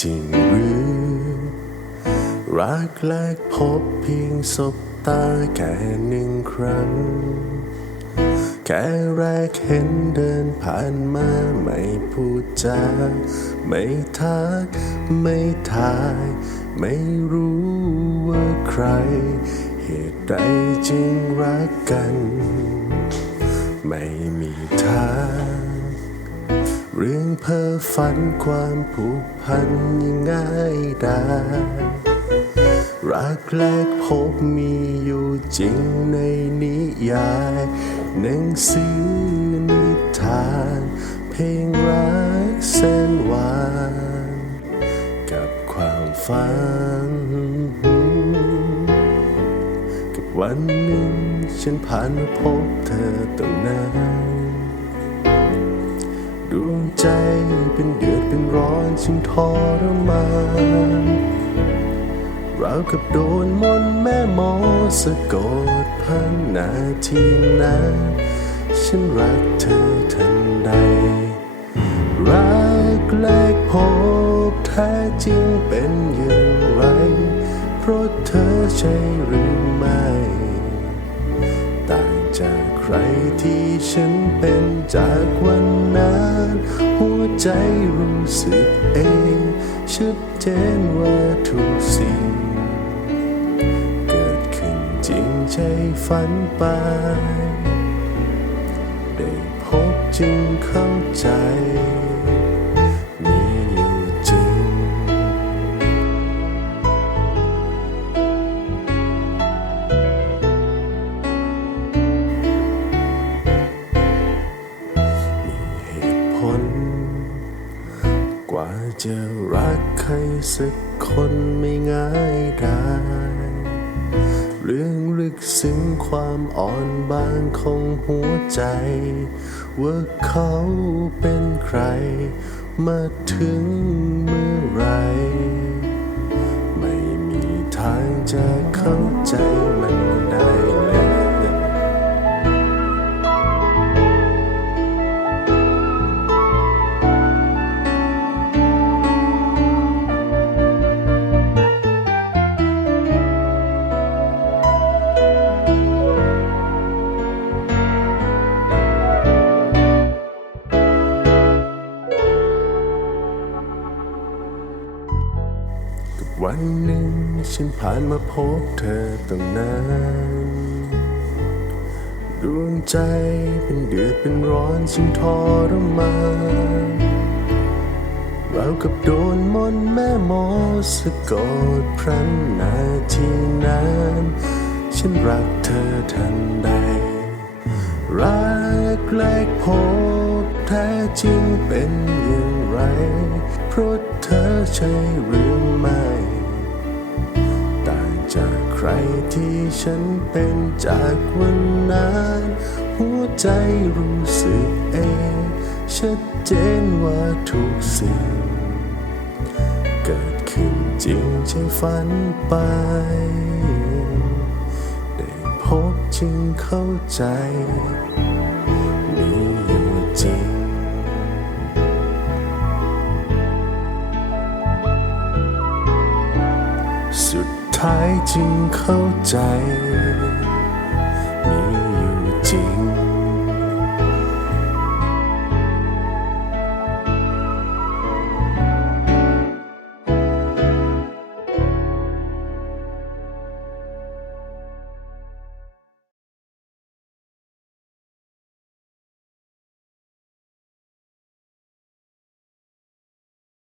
จริงหรือ รักแรกพบเพียงสบตาแค่หนึ่งครั้ง แค่แรกเห็นเดินผ่านมาไม่พูดจา ไม่ทัก ไม่ทาย ไม่รู้ว่าใคร เหตุใดจึงรักกัน ไม่มีทาง เพ้อฝันความผูกพันยังง่ายได้รักแรกพบมีอยู่จริงในนิยายหนังสือนิทาน เพลงรักแสนหวาน กับความฝันกับวันหนึ่งฉันผ่านมาพบเธอตรงนั้น วงใจเป็นเดือดเป็นร้อนจึงทรมานราวกับโดนมนต์แม่หมอสะกดพันนาทีนั้นฉันรักเธอทันใด รักแรกพบแท้จริงเป็นอย่างไร เพราะเธอใช่หรือไม่ต่าง จากใครที่ฉันเป็นจากวันนั้น หัวใจรู้สึกเองชัดเจนว่าทุกสิ่ง เกิดขึ้นจริงใจฝันไป ได้พบจึงเข้าใจ ว่าจะรักใครสักคนไม่ง่ายได้ เรื่องลึกซึ้งความอ่อนบางของหัวใจ ว่าเขาเป็นใคร มาถึงมือ วันหนึ่งฉันผ่านมาพบเธอตรงนั้นดวงใจเป็นเดือดเป็นร้อนฉันทรมานเรากับโดนมนต์แม่หมอสะกดพรันนาทีนั้น ฉันรักเธอทันใด รักแรกพบแท้จริงเป็นอย่างไร เพราะเธอใช่หรือ ที่ฉันเป็นจากวันนั้นหัวใจรู้สึกเองชัดเจนว่าทุกสิ่ง เกิดขึ้นจริงใช่ฝันไป ได้พบจึงเข้าใจ จึงเข้าใจ มีอยู่จริง